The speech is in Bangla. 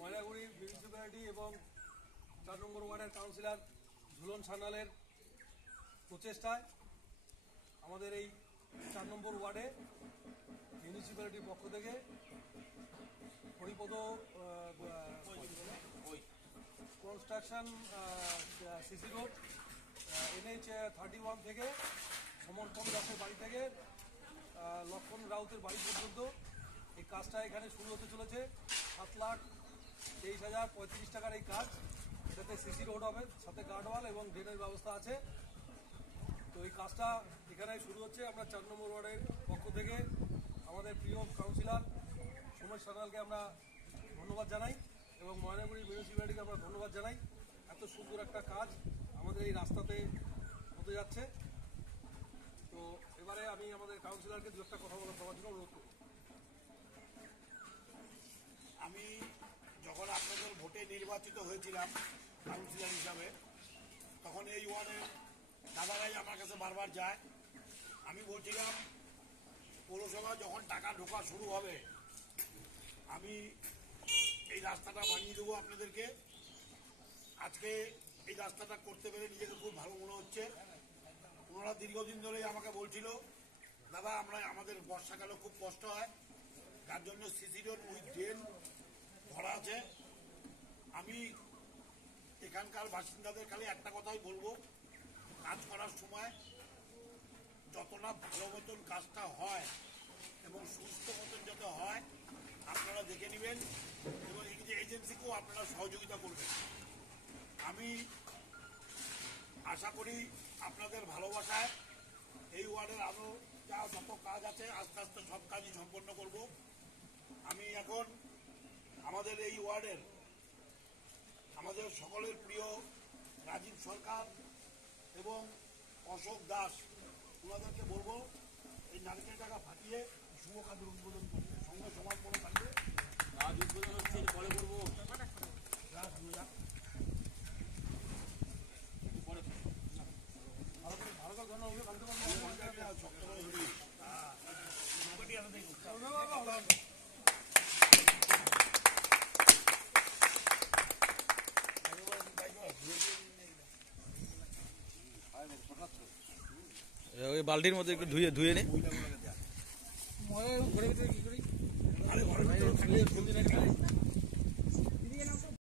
ময়নাগুড়ি মিউনিসিপ্যালিটি এবং 4 নম্বর ওয়ার্ডের কাউন্সিলর ঝুলন সান্যালের প্রচেষ্টায় আমাদের এই 4 নম্বর ওয়ার্ডে মিউনিসিপ্যালিটির পক্ষ থেকে Haripada construction CC road NH 31 থেকে সমর্পণ দাসের বাড়ি থেকে লক্ষণ রাউতের বাড়ি পর্যন্ত এই কাজটা এখানে শুরু হতে চলেছে। 7,23,035 টাকার এই কাজ, এটাতে সিসি রোড হবে, সাথে গার্ডওয়াল এবং ড্রেনের ব্যবস্থা আছে। তো এই কাজটা এখানে শুরু হচ্ছে। আমরা 4 নম্বর ওয়ার্ডের পক্ষ থেকে আমাদের প্রিয় কাউন্সিলর সোমেশ সান্যালকে আমরা ধন্যবাদ জানাই এবং ময়নাগুড়ি মিউনিসিপ্যালিটিকে আমরা ধন্যবাদ জানাই। এত সুন্দর একটা কাজ আমাদের এই রাস্তাতে হতে যাচ্ছে। তো এবারে আমি আমাদের কাউন্সিলরকে দু একটা কথা বলার জন্য অনুরোধ করব। আমি যখন আপনাদের ভোটে নির্বাচিত হয়েছিলাম কাউন্সিলর হিসাবে, তখন এই ওয়ার্ডের দাদারাই আমার কাছে বারবার যায়। আমি বলছিলাম পৌরসভা যখন টাকা ঢোকা শুরু হবে আমি এই রাস্তাটা বানিয়ে দেবো আপনাদেরকে। আজকে এই রাস্তাটা করতে পেরে নিজেকে খুব ভালো মনে হচ্ছে। ওনারা দীর্ঘদিন ধরেই আমাকে বলছিল, দাদা আমাদের বর্ষাকালে খুব কষ্ট হয়, তার জন্য সিসি রোড উইথ ড্রেন ভরা আছে। আমি এখানকার বাসিন্দাদের খালি একটা কথাই বলবো, কাজ করার সময় যতটা ভালো মতন কাজটা হয় এবং সুস্থ মতন যত হয় আপনারা দেখে নেবেন এবং এই যে এজেন্সিকেও আপনারা সহযোগিতা করবেন। আমি আশা করি আপনাদের ভালোবাসায় এই ওয়ার্ডের আরও যত কাজ আছে আস্তে আস্তে সব কাজই সম্পন্ন করব। আমি এখন আমাদের এই ওয়ার্ডের আমাদের সকলের প্রিয় রাজীব সরকার এবং অশোক দাস, ওনাদেরকে বলবো এই নারকেল টাকা ফাটিয়ে শুভ কাজের উদ্বোধন করতে। সঙ্গে সমাজ মনে থাকবে, কাজ উদ্বোধন হচ্ছে পরে করবো। ওই বালতির মধ্যে একটু ধুয়ে নে। ঘরে ভিতরে কি করি?